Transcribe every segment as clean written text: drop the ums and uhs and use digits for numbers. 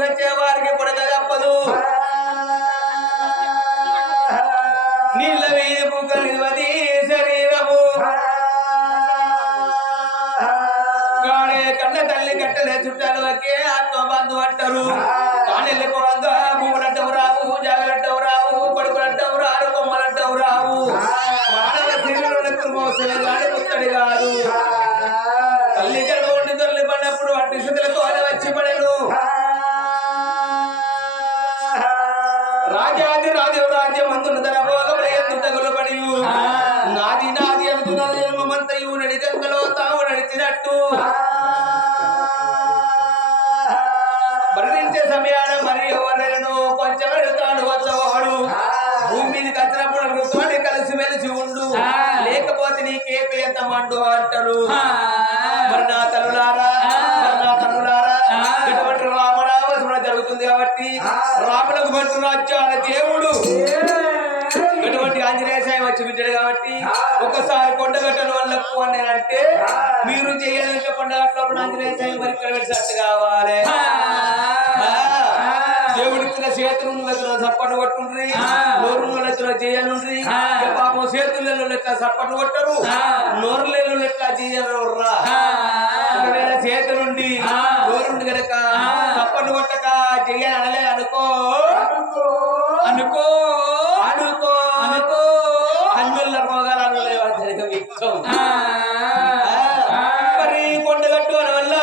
వచ్చే వారికి పుడక తప్పదు నీళ్ళ వేయి బుగ్గ నిల్వది శరీరము కాడే కన్న తల్లి కట్టలే చుట్టాలు వక్కే ఆత్మబంధు అంటారు కానెళ్ళి పోగా భూములంటవు రావు జాగలంటవు రావు కొడుకులంటవు రారు కొమ్మలంటవు రావు మానవ శరీరంలో మోసలే గాని ముత్తడి కాదు తల్లి కడుపు ఉండి తొల్లి పడినప్పుడు అట్టి స్థితులతో అని వచ్చి పడేను రాజాది రాజు రాజ్యం అందున తన భోగముల ఎందు తగులు పడి నాది నాది అనుకున్న జన్మమంతయు నడి గంగలో తాము నడిచినట్టు మరణించే సమయాన మరి ఎవరైనా కొంచెం వెళుతాడు వచ్చవాడు భూమి మీదకి వచ్చినప్పుడు ఋతువుని కలిసి మెలిసి ఉండు లేకపోతే నీకేపి ఎంత మండు అంటారు మరి నా తల్లులారా ఇటువంటి రామనామస్మరణ జరుగుతుంది కాబట్టి రాములకు భట్టు రాజ్యాల దేవుడు ఇటువంటి ఆంజనేయ స్వామి వచ్చి వింటాడు కాబట్టి ఒకసారి కొండగట్టడం వల్ల అని అంటే మీరు చేయాలంటే కొండగట్టలో ఆంజనేయ స్వామి మరి ఇక్కడ పెట్టినట్టు కావాలి దేవుడిచ్చిన చేతులు సప్పట్లు కొట్టుండ్రి నోరు చేయనుండ్రి పాపం చేతులలో ఎట్లా సప్పట్లు కొట్టరు నోరులలో ఎట్లా చేయరురా చేతులుండి నోరుండి కనుక సప్పట్లు కొట్టక చెయ్యని అనలే అనుకో అనుకో అనుకో అనుకో అన్నుల రోగాలు వ్యక్తం మరి కొండగట్టు అని వల్ల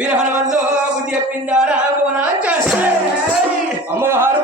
విరహణంలో బుద్ధి చెప్పిందారా అమ్మవారు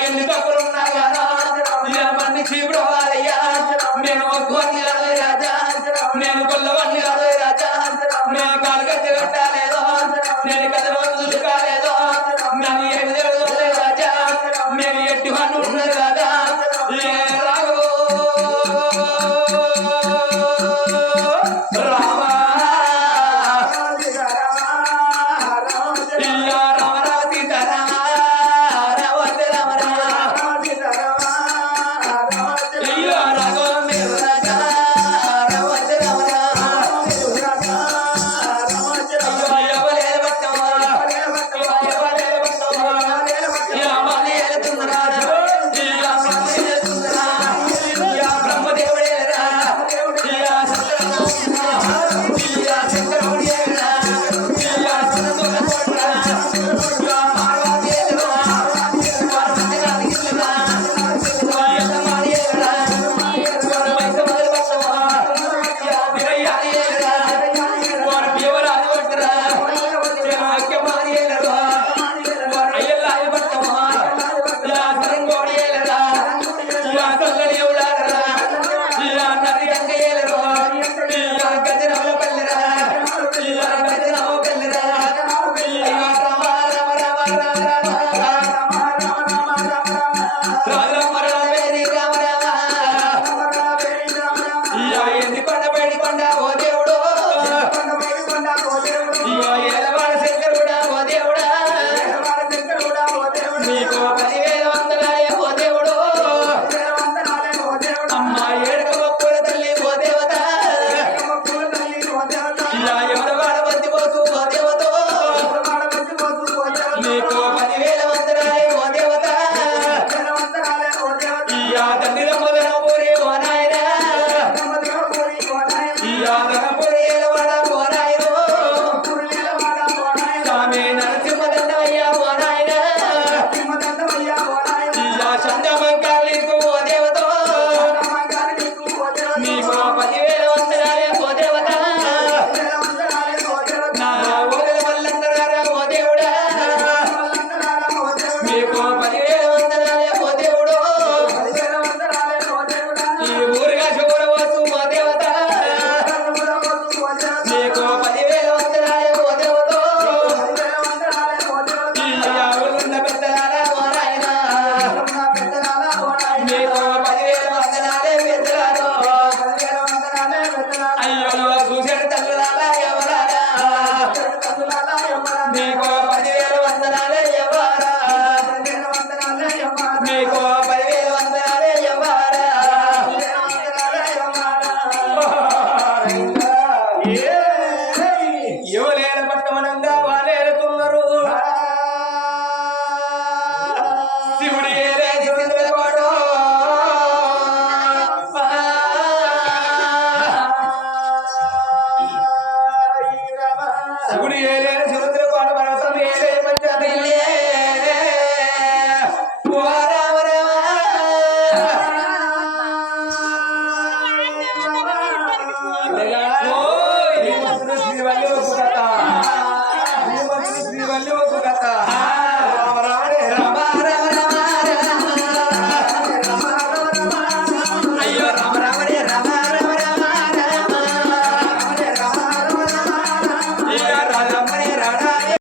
ఎన్ని తప్పులు ఉన్నా కదా మన్ని చీపుడు వారయ్యా నేను ఒక్కవన్నీ కాదు రాజా నేను కొల్లవన్నీ కాదు రాజా నేను కాలుగట్టి కట్టాలేదో నేను కథ కాలేదో నన్ను ఏమి జరగదు రాజా నేను ఎట్టి వన్ను ఉండదు